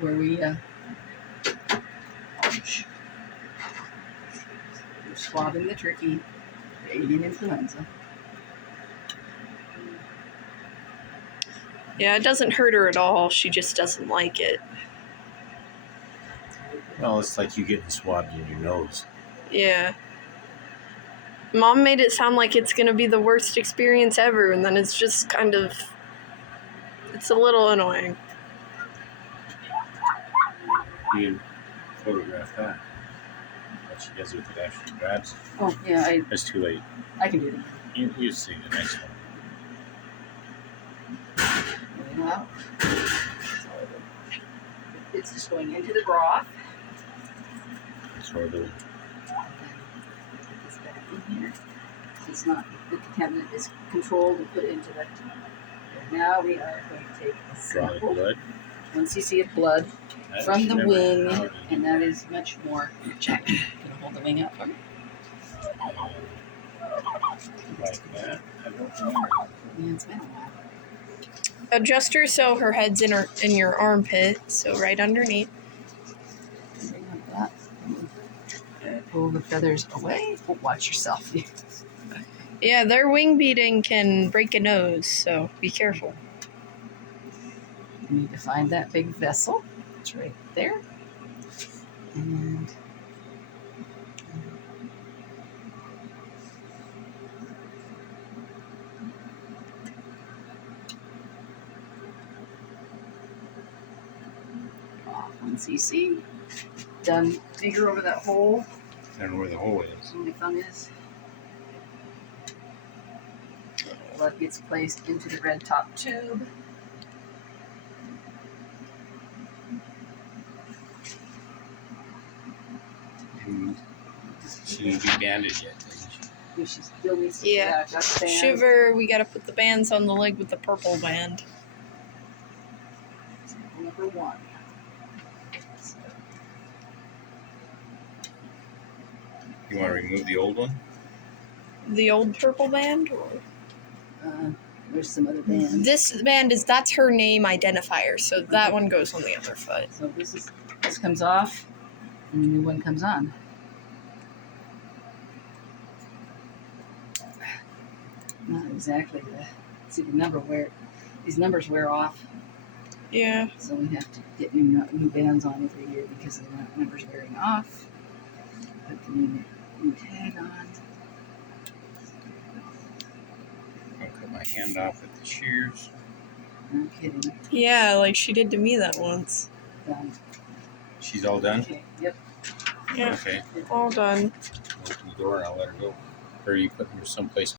where we we're swabbing the turkey for avian influenza. Yeah, it doesn't hurt her at all. She just doesn't like it. Well, it's like you getting swabbed in your nose. Yeah. Mom made it sound like it's going to be the worst experience ever, and then it's just kind of... It's a little annoying. You photograph that. What she does with it after she grabs it. Oh, yeah, It's too late. I can do it. You see the next one. Well, it's just going into the broth. Throw the Put this back in here. It's not, the contaminant is controlled and put into the... Now we are going to take a draw the sample, blood. 1 cc of blood That from should the never wing, happen. and that is much more... Check. Can you hold the wing up for me? Like that. I don't remember. Yeah, it's been a while. Adjust her so her head's in your armpit, so right underneath. Bring up that. Pull the feathers away. Oh, watch yourself. Yeah, their wing beating can break a nose, so be careful. You need to find that big vessel. It's right there. And off 1 cc. Done. Finger over that hole. I don't know where the hole is. Where my thumb is. Blood gets placed into the red top tube. And she didn't do bandage yet, didn't she? She still needs to Yeah. just band. Shiver, we gotta put the bands on the leg with the purple band. Sample number 1. So, You want to remove the old one? The old purple band? Or... there's some other bands. This band that's her name identifier, so that one goes on the other foot. So this comes off, and the new one comes on. Not exactly see the number where these numbers wear off. Yeah. So we have to get new bands on every year because the numbers wearing off. Put the new tag on. I'll cut my hand off with the shears. No kidding. Yeah, like she did to me that once. Done. She's all done? Okay. Yep. Yeah, Okay. all done. Open the door and I'll let her go. Or you put her someplace